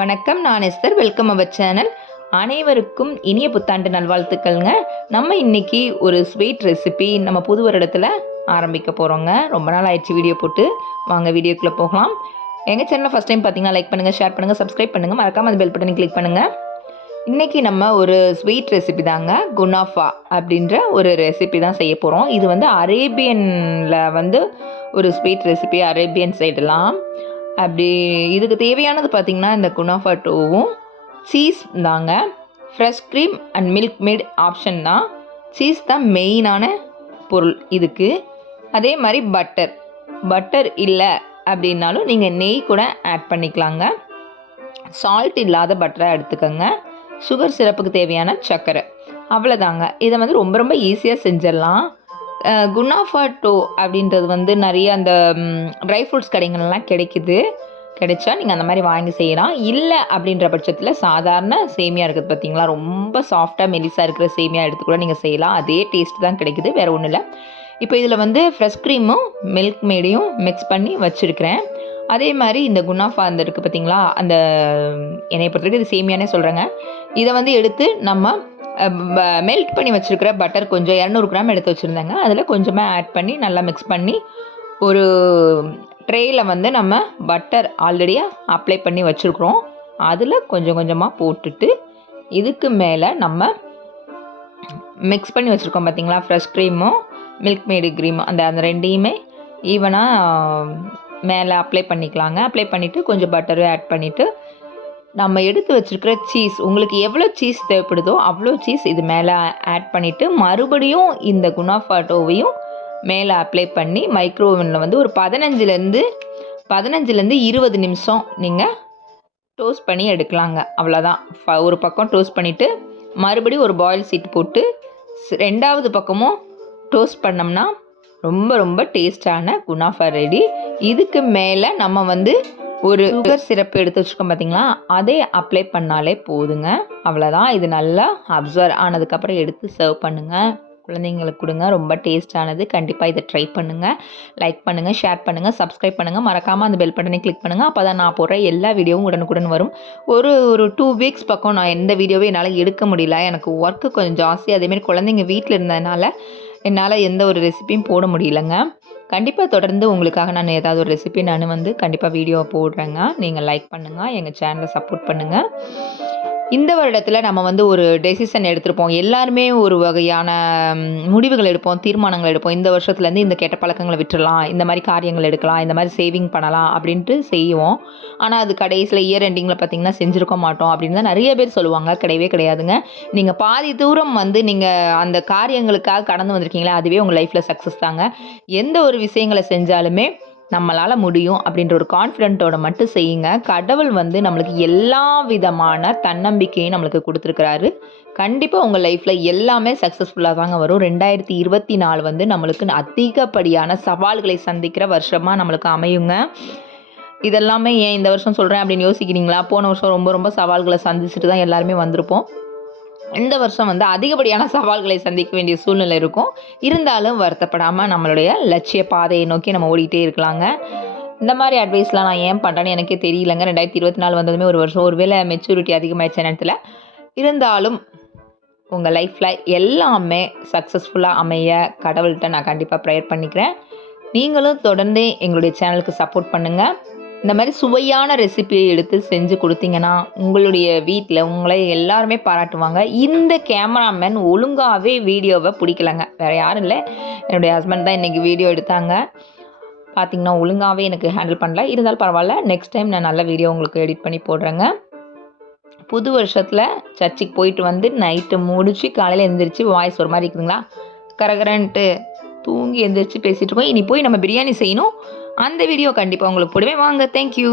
வணக்கம், நான் Esther. Welcome our channel. அனைவருக்கும் இனிய புத்தாண்டு நல்வாழ்த்துக்கள்ங்க. நம்ம இன்னைக்கு ஒரு ஸ்வீட் ரெசிபி நம்ம புது வருடத்தில் ஆரம்பிக்க போகிறோங்க. ரொம்ப நாள் ஆயிடுச்சு வீடியோ போட்டு. வாங்க வீடியோக்குள்ளே போகலாம். எங்கள் சேனலை ஃபஸ்ட் டைம் பார்த்தீங்கன்னா லைக் பண்ணுங்கள், ஷேர் பண்ணுங்கள், சப்ஸ்கிரைப் பண்ணுங்கள். மறக்காமல் அந்த பெல் பட்டனை கிளிக் பண்ணுங்கள். இன்றைக்கி நம்ம ஒரு ஸ்வீட் ரெசிபி தாங்க, குனாஃபா அப்படின்ற ஒரு ரெசிபி தான் செய்ய போகிறோம். இது வந்து அரேபியனில் ஒரு ஸ்வீட் ரெசிபி, அரேபியன் சைடெல்லாம். அப்படி இதுக்கு தேவையானது பார்த்திங்கன்னா இந்த குனாஃபா டோவும் சீஸ் தாங்க. Fresh cream and milk mat option தான். சீஸ் தான் மெயினான பொருள் இதுக்கு. அதே மாதிரி பட்டர் இல்லை அப்படின்னாலும் நீங்கள் நெய் கூட ஆட் பண்ணிக்கலாங்க. சால்ட் இல்லாத பட்டரை எடுத்துக்கோங்க. சுகர் சிரப்புக்கு தேவையான சர்க்கரை, அவ்வளோதாங்க. இதை ரொம்ப ரொம்ப ஈஸியாக செஞ்சிடலாம். குனாஃபா டோ அப்படின்றது நிறைய அந்த ட்ரை ஃப்ரூட்ஸ் கடைகள்லாம் கிடைச்சா நீங்கள் அந்த மாதிரி வாங்கி செய்யலாம். இல்லை அப்படின்ற பட்சத்தில் சாதாரண சேமியா இருக்குது பார்த்தீங்களா, ரொம்ப சாஃப்டாக மெலிசாக இருக்கிற சேமியா எடுத்து கூட நீங்கள் செய்யலாம். அதே டேஸ்ட் தான் கிடைக்குது, வேறு ஒன்றும் இல்லை. இப்போ இதில் ஃப்ரெஷ் க்ரீமும் மில்க் மேடையும் மிக்ஸ் பண்ணி வச்சுருக்கிறேன். அதே மாதிரி இந்த குனாஃபா இருக்குது பார்த்தீங்களா, அந்த என்னையை பொறுத்தவரைக்கும் இது சேமியானே சொல்கிறேங்க. இதை எடுத்து நம்ம மெல்ட் பண்ணி வச்சுருக்கிற பட்டர் கொஞ்சம் 200 கிராம் எடுத்து வச்சுருந்தேங்க. அதில் கொஞ்சமாக ஆட் பண்ணி நல்லா மிக்ஸ் பண்ணி ஒரு ட்ரேயில் நம்ம பட்டர் ஆல்ரெடியாக அப்ளை பண்ணி வச்சுருக்குறோம். அதில் கொஞ்சம் கொஞ்சமாக போட்டுட்டு இதுக்கு மேலே நம்ம மிக்ஸ் பண்ணி வச்சுருக்கோம் பார்த்தீங்களா, ஃப்ரெஷ் க்ரீமும் மில்க் மேடு க்ரீமும் அந்த ரெண்டையுமே ஈவனாக மேலே அப்ளை பண்ணிக்கலாங்க. அப்ளை பண்ணிவிட்டு கொஞ்சம் பட்டரும் ஆட் பண்ணிவிட்டு நம்ம எடுத்து வச்சுருக்கிற சீஸ், உங்களுக்கு எவ்வளோ சீஸ் தேவைப்படுதோ அவ்வளோ சீஸ் இது மேலே ஆட் பண்ணிவிட்டு மறுபடியும் இந்த குனாஃபா டோவையும் மேலே அப்ளை பண்ணி மைக்ரோவனில் ஒரு 15லேருந்து 20 நிமிஷம் நீங்கள் டோஸ்ட் பண்ணி எடுக்கலாங்க. அவ்வளோதான். ஒரு பக்கம் டோஸ்ட் பண்ணிவிட்டு மறுபடியும் ஒரு பாயில் சீட் போட்டு ரெண்டாவது பக்கமும் டோஸ்ட் பண்ணோம்னா ரொம்ப ரொம்ப டேஸ்டான குனாஃபா ரெடி. இதுக்கு மேலே நம்ம ஒரு சுகர் சிரப்பு எடுத்து வச்சுருக்கோம் பார்த்தீங்களா, அதே அப்ளை பண்ணாலே போதுங்க. அவ்வளோதான். இது நல்லா அப்சர்வ் ஆனதுக்கப்புறம் எடுத்து சர்வ் பண்ணுங்கள், குழந்தைங்களுக்கு கொடுங்க. ரொம்ப டேஸ்டானது. கண்டிப்பாக இதை ட்ரை பண்ணுங்கள். லைக் பண்ணுங்கள், ஷேர் பண்ணுங்கள், சப்ஸ்கிரைப் பண்ணுங்கள். மறக்காமல் அந்த பெல் பட்டனை கிளிக் பண்ணுங்கள். அப்போ தான் நான் போடுற எல்லா வீடியோவும் உடனுக்குடன் வரும். ஒரு 2 வீக்ஸ் பக்கம் நான் எந்த வீடியோவே என்னால் எடுக்க முடியல. எனக்கு ஒர்க்கு கொஞ்சம் ஜாஸ்தி. அதேமாதிரி குழந்தைங்க வீட்டில் இருந்ததுனால என்னால் எந்த ஒரு ரெசிபியும் போட முடியலைங்க. கண்டிப்பாக தொடர்ந்து உங்களுக்காக நான் ஏதாவது ஒரு ரெசிபி கண்டிப்பாக வீடியோ போடுறேங்க. நீங்கள் லைக் பண்ணுங்கள், எங்கள் சேனலை சப்போர்ட் பண்ணுங்கள். இந்த வருடத்தில் நம்ம ஒரு டெசிஷன் எடுத்திருப்போம். எல்லாருமே ஒரு வகையான முடிவுகள் எடுப்போம், தீர்மானங்கள் எடுப்போம். இந்த வருஷத்துலேருந்து இந்த கெட்ட பழக்கங்களை விட்டுடலாம், இந்த மாதிரி காரியங்கள் எடுக்கலாம், இந்த மாதிரி சேவிங் பண்ணலாம் அப்படின்ட்டு செய்வோம். ஆனால் அது கடைசியில் இயர் எண்டிங்கில் பார்த்திங்கன்னா செஞ்சுருக்க மாட்டோம் அப்படின்னு தான் நிறைய பேர் சொல்லுவாங்க. கிடையவே கிடையாதுங்க. நீங்கள் பாதி தூரம் நீங்கள் அந்த காரியங்களுக்காக கடந்து வந்திருக்கீங்களா, அதுவே உங்கள் லைஃப்பில் சக்ஸஸ் தாங்க. எந்த ஒரு விஷயங்களை செஞ்சாலுமே நம்மளால் முடியும் அப்படின்ற ஒரு கான்ஃபிடென்ட்டோட மட்டும் செய்யுங்க. கடவுள் நம்மளுக்கு எல்லா விதமான தன்னம்பிக்கையும் நம்மளுக்கு கொடுத்துருக்கிறாரு. கண்டிப்பாக உங்கள் லைஃப்பில் எல்லாமே சக்ஸஸ்ஃபுல்லாக தாங்க வரும். 2024 நம்மளுக்கு அதிகப்படியான சவால்களை சந்திக்கிற வருஷமாக நம்மளுக்கு அமையுங்க. இதெல்லாமே ஏன் இந்த வருஷம் சொல்கிறேன் அப்படின்னு யோசிக்கிறீங்களா? போன வருஷம் ரொம்ப ரொம்ப சவால்களை சந்திச்சுட்டு தான் எல்லாருமே வந்திருப்போம். இந்த வருஷம் அதிகப்படியான சவால்களை சந்திக்க வேண்டிய சூழ்நிலை இருக்கும். இருந்தாலும் வருத்தப்படாமல் நம்மளுடைய லட்சிய பாதையை நோக்கி நம்ம ஓடிட்டே இருக்கலாங்க. இந்த மாதிரி அட்வைஸ்லாம் நான் ஏன் பண்ணுறேன்னு எனக்கே தெரியலங்க. 2024 வந்ததுமே ஒரு வருஷம், ஒருவேளை மெச்சூரிட்டி அதிகமாகிடுச்ச நேரத்தில். இருந்தாலும் உங்கள் லைஃப்பில் எல்லாமே சக்ஸஸ்ஃபுல்லாக அமைய கடவுள்கிட்ட நான் கண்டிப்பாக ப்ரேயர் பண்ணிக்கிறேன். நீங்களும் தொடர்ந்து எங்களுடைய சேனலுக்கு சப்போர்ட் பண்ணுங்கள். இந்த மாதிரி சுவையான ரெசிபியை எடுத்து செஞ்சு கொடுத்தீங்கன்னா உங்களுடைய வீட்டில் உங்களை எல்லாருமே பாராட்டுவாங்க. இந்த கேமராமேன் ஒழுங்காகவே வீடியோவை பிடிக்கலைங்க, வேறு யாரும் இல்லை, என்னுடைய ஹஸ்பண்ட் தான் இன்றைக்கி வீடியோ எடுத்தாங்க. பார்த்திங்கன்னா ஒழுங்காகவே எனக்கு ஹேண்டில் பண்ணல. இருந்தாலும் பரவாயில்ல, நெக்ஸ்ட் டைம் நான் நல்ல வீடியோ உங்களுக்கு எடிட் பண்ணி போடுறேங்க. புது வருஷத்தில் சர்ச்சுக்கு போயிட்டு நைட்டு முடிச்சு காலையில் எழுந்திரிச்சு வாய்ஸ் ஒரு மாதிரி இருக்குதுங்களா, கரகரன்ட்டு தூங்கி எழுந்திரிச்சு பேசிகிட்டு இருக்கோம். இனி போய் நம்ம பிரியாணி செய்யணும். அந்த வீடியோ கண்டிப்பாக உங்களுக்கு போடுவேன். வாங்க, தேங்க்யூ.